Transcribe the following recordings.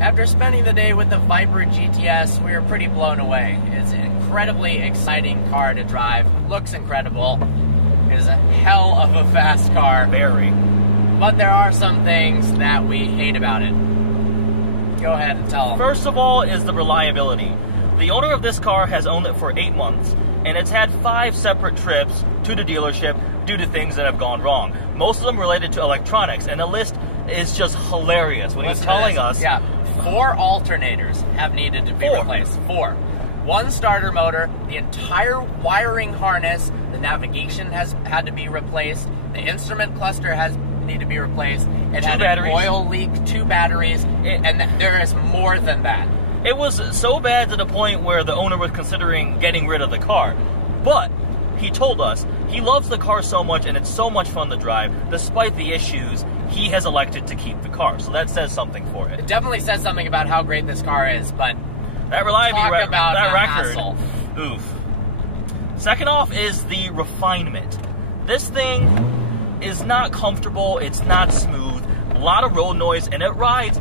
After spending the day with the Viper GTS, we were pretty blown away. It's an incredibly exciting car to drive. Looks incredible. It is a hell of a fast car. Very. But there are some things that we hate about it. Go ahead and tell them. First of all is the reliability. The owner of this car has owned it for 8 months, and it's had 5 separate trips to the dealership due to things that have gone wrong. Most of them related to electronics, and the list is just hilarious. When he was telling us... Yeah, 4 alternators have needed to be replaced. 4. 1 starter motor, the entire wiring harness, the navigation has had to be replaced, the instrument cluster has need to be replaced, it had an oil leak, 2 batteries, and there is more than that. It was so bad to the point where the owner was considering getting rid of the car. But he told us he loves the car so much and it's so much fun to drive, despite the issues, he has elected to keep the car. So that says something for it. It definitely says something about how great this car is, but that reliability about that record. Hassle. Oof. Second off is the refinement. This thing is not comfortable, it's not smooth, a lot of road noise, and it rides,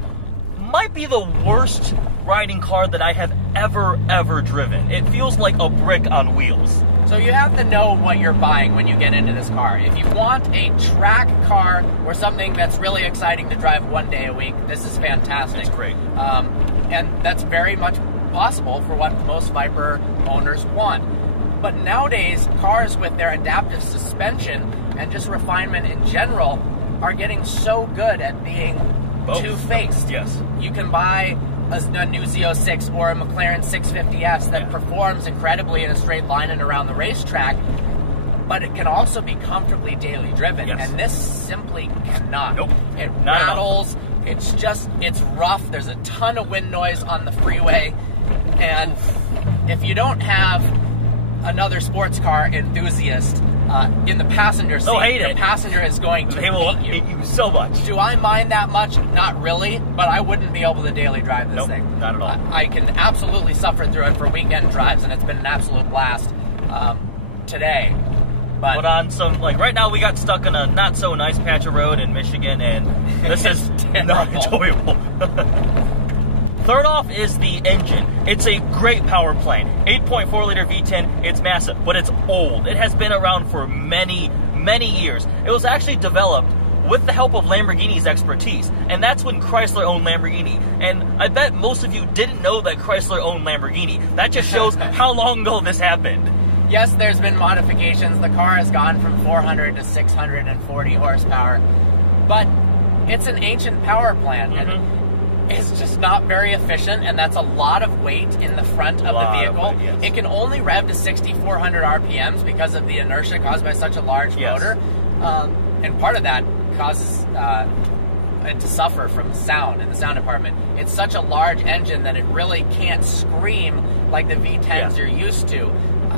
might be the worst riding car that I have ever driven. It feels like a brick on wheels. So you have to know what you're buying when you get into this car. If you want a track car or something that's really exciting to drive 1 day a week, this is fantastic. It's great. And that's very much possible for what most Viper owners want. But nowadays, cars with their adaptive suspension and just refinement in general are getting so good at being two-faced. Yes. You can buy a new Z06 or a McLaren 650S that performs incredibly in a straight line and around the racetrack, but it can also be comfortably daily driven. Yes. And this simply cannot. Nope. It rattles. It's rough. There's a ton of wind noise on the freeway. And if you don't have another sports car enthusiast in the passenger seat, the passenger is going to hate you so much. Do I mind that much? Not really, but I wouldn't be able to daily drive this thing. Not at all. I can absolutely suffer through it for weekend drives, and it's been an absolute blast today. But on some, like right now we got stuck in a not so nice patch of road in Michigan, and this is not enjoyable. Third off is the engine. It's a great power plant. 8.4 liter V10, it's massive, but it's old. It has been around for many years. It was actually developed with the help of Lamborghini's expertise, and that's when Chrysler owned Lamborghini. And I bet most of you didn't know that Chrysler owned Lamborghini. That just shows how long ago this happened. Yes, there's been modifications. The car has gone from 400 to 640 horsepower, but it's an ancient power plant. And it's just not very efficient, and that's a lot of weight in the front of the vehicle. It can only rev to 6,400 RPMs because of the inertia caused by such a large motor. And part of that causes it to suffer from sound in the sound department. It's such a large engine that it really can't scream like the V10s you're used to.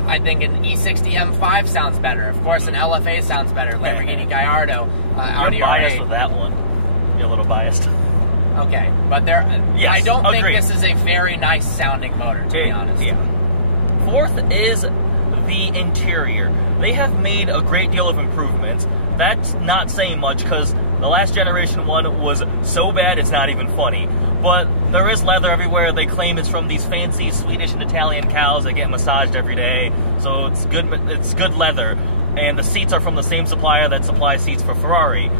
I think an E60 M5 sounds better. Of course, an LFA sounds better. Lamborghini Gallardo, Audi You're biased R8. with that one. You're a little biased. Okay, but I don't think this is a very nice sounding motor, to be honest. Yeah. Fourth is the interior. They have made a great deal of improvements. That's not saying much because the last generation one was so bad it's not even funny. But there is leather everywhere. They claim it's from these fancy Swedish and Italian cows that get massaged every day. So it's good leather. And the seats are from the same supplier that supplies seats for Ferrari.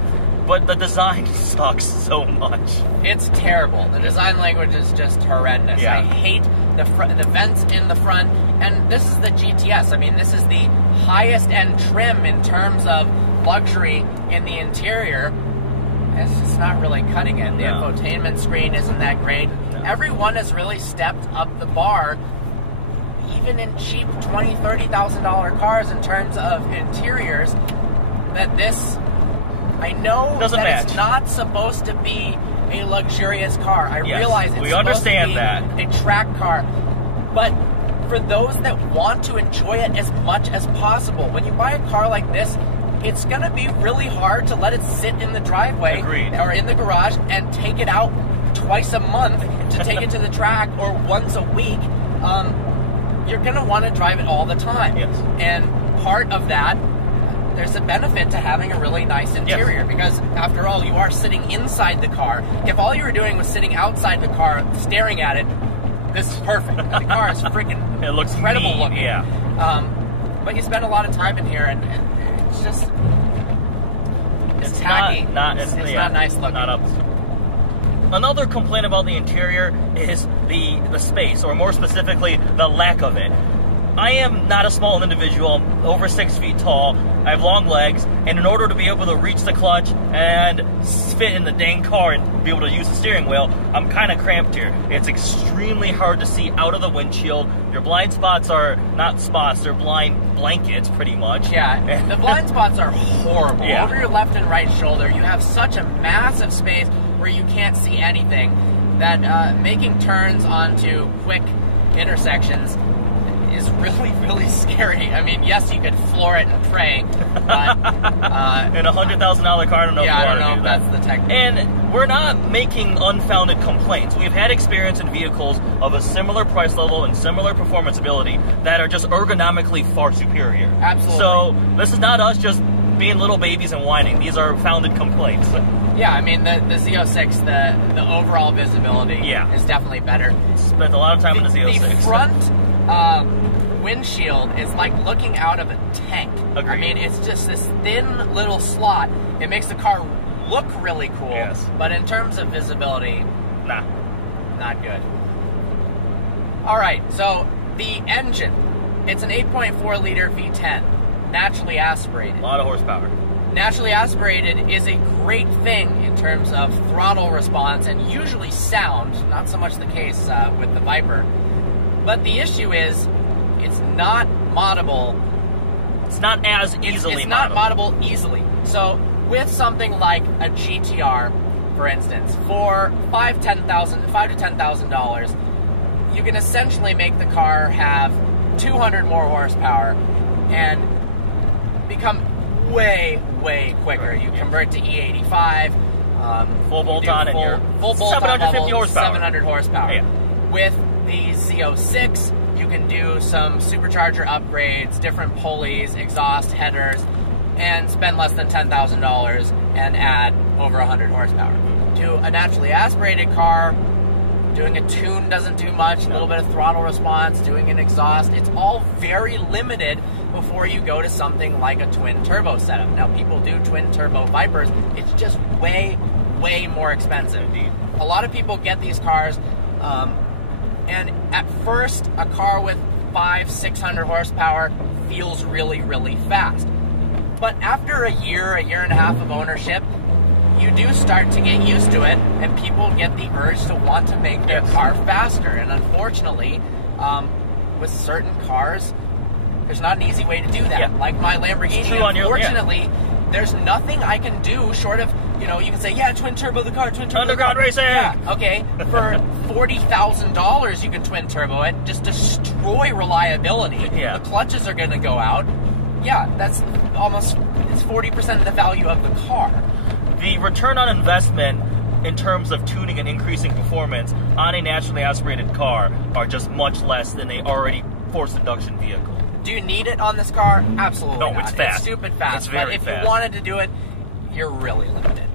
But the design sucks so much. It's terrible. The design language is just horrendous. Yeah. I hate the vents in the front, and this is the GTS. I mean, this is the highest end trim in terms of luxury in the interior. It's just not really cutting it. The infotainment screen isn't that great. No. Everyone has really stepped up the bar, even in cheap $20,000, $30,000 cars in terms of interiors, that this... I know that it's not supposed to be a luxurious car. I realize it's supposed to be a track car. But for those that want to enjoy it as much as possible, when you buy a car like this, it's going to be really hard to let it sit in the driveway or in the garage and take it out twice a month to take it to the track or once a week. You're going to want to drive it all the time. Yes. And part of that there's a benefit to having a really nice interior because, after all, you are sitting inside the car. If all you were doing was sitting outside the car, staring at it, this is perfect. The car is freaking it looks incredible neat, looking. Yeah. But you spend a lot of time in here, and it's just it's tacky. It's not nice looking. Not up. Another complaint about the interior is the space, or more specifically, the lack of it. I am not a small individual. I'm over 6 feet tall. I have long legs, and in order to be able to reach the clutch and fit in the dang car and be able to use the steering wheel, I'm kind of cramped here. It's extremely hard to see out of the windshield. Your blind spots are not spots, they're blind blankets, pretty much. Yeah, the blind spots are horrible. Yeah. Over your left and right shoulder, you have such a massive space where you can't see anything that making turns onto quick intersections is really, really scary. I mean, yes, you could floor it and pray, but in a $100,000 car, I don't know yeah, if you I want don't know to do if that. that's the technique. And we're not making unfounded complaints. We've had experience in vehicles of a similar price level and similar performance ability that are just ergonomically far superior. Absolutely. So this is not us just being little babies and whining. These are founded complaints. Yeah, I mean, the Z06, the overall visibility is definitely better. Spent a lot of time in the Z06. The front windshield is like looking out of a tank. Agreed. I mean, it's just this thin little slot. It makes the car look really cool, but in terms of visibility, not good. All right, so the engine, it's an 8.4 liter V10, naturally aspirated. A lot of horsepower. Naturally aspirated is a great thing in terms of throttle response and usually sound, not so much the case with the Viper. But the issue is, it's not moddable. It's not as easily It's not moddable easily. So with something like a GTR, for instance, for $5,000 to $10,000, you can essentially make the car have 200 more horsepower and become way, way quicker. You convert to E85, full bolt-on, and you're full bolt-on 750 horsepower. 700 horsepower. Yeah. With the Z06, you can do some supercharger upgrades, different pulleys, exhaust, headers, and spend less than $10,000 and add over 100 horsepower. To a naturally aspirated car, doing a tune doesn't do much, a little bit of throttle response, doing an exhaust, it's all very limited before you go to something like a twin turbo setup. Now, people do twin turbo Vipers, it's just way, way more expensive. Indeed. A lot of people get these cars, and at first, a car with 500-600 horsepower feels really, really fast. But after a year and a half of ownership, you do start to get used to it, and people get the urge to want to make their car faster. And unfortunately, with certain cars, there's not an easy way to do that. Yeah. Like my Lamborghini, unfortunately, there's nothing I can do short of, you can say, yeah, twin turbo the car, twin turbo Underground racing! Yeah, okay. For $40,000, you can twin turbo it, just destroy reliability. Yeah. The clutches are going to go out. Yeah, it's 40% of the value of the car. The return on investment in terms of tuning and increasing performance on a naturally aspirated car are just much less than a already forced induction vehicle. Do you need it on this car? Absolutely No, not. it's fast. It's stupid fast. It's very but if fast. you wanted to do it, you're really limited.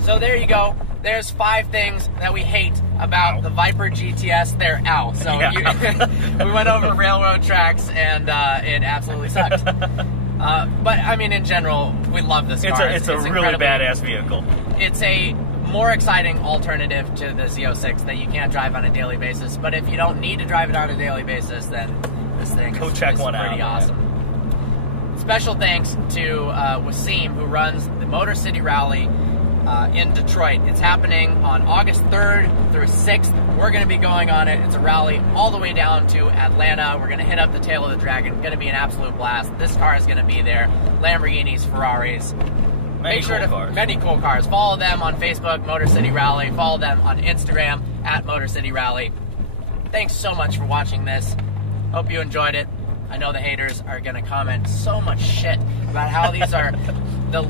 So there you go. There's 5 things that we hate about the Viper GTS. They're out. So we went over railroad tracks, and it absolutely sucks. But I mean, in general, we love this car. It's a really badass vehicle. It's a more exciting alternative to the Z06 that you can't drive on a daily basis. But if you don't need to drive it on a daily basis, then this thing is pretty awesome. Special thanks to Wasim, who runs the Motor City Rally in Detroit. It's happening on August 3rd through 6th. We're going to be going on it. It's a rally all the way down to Atlanta. We're going to hit up the Tail of the Dragon. It's going to be an absolute blast. This car is going to be there. Lamborghinis, Ferraris. Many cool cars. Follow them on Facebook, Motor City Rally. Follow them on Instagram, @Motor City Rally. Thanks so much for watching this. Hope you enjoyed it. I know the haters are going to comment so much shit about how these are the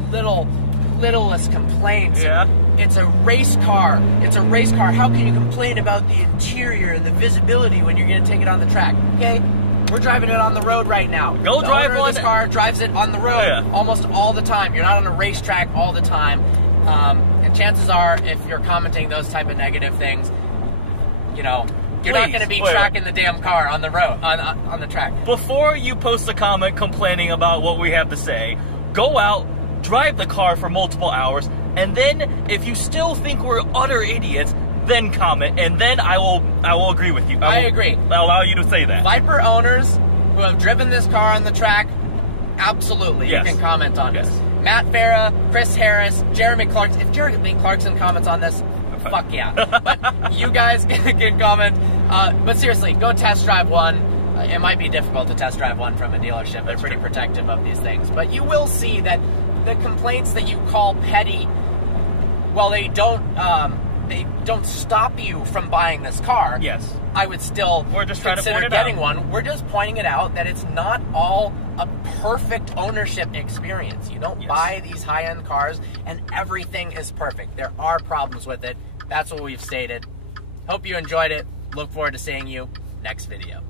littlest complaints. Yeah. It's a race car. It's a race car. How can you complain about the interior and the visibility when you're going to take it on the track? Okay? We're driving it on the road right now. Go drive one. This car drives it on the road almost all the time. You're not on a racetrack all the time. And chances are, if you're commenting those type of negative things, you know, you're not going to be tracking the damn car on the road, on the track. Before you post a comment complaining about what we have to say, go out, drive the car for multiple hours, and then if you still think we're utter idiots, then comment, and then I will agree with you. I agree. I'll allow you to say that. Viper owners who have driven this car on the track, absolutely, you can comment on this. Matt Farah, Chris Harris, Jeremy Clarkson. If Jeremy Clarkson comments on this, fuck yeah. But you guys can comment. But seriously, go test drive one. It might be difficult to test drive one from a dealership. They're pretty protective of these things. But you will see that the complaints that you call petty, well, they don't stop you from buying this car. Yes. I would still consider getting one. We're just pointing it out that it's not all a perfect ownership experience. You don't buy these high-end cars and everything is perfect. There are problems with it. That's what we've stated. Hope you enjoyed it. Look forward to seeing you next video.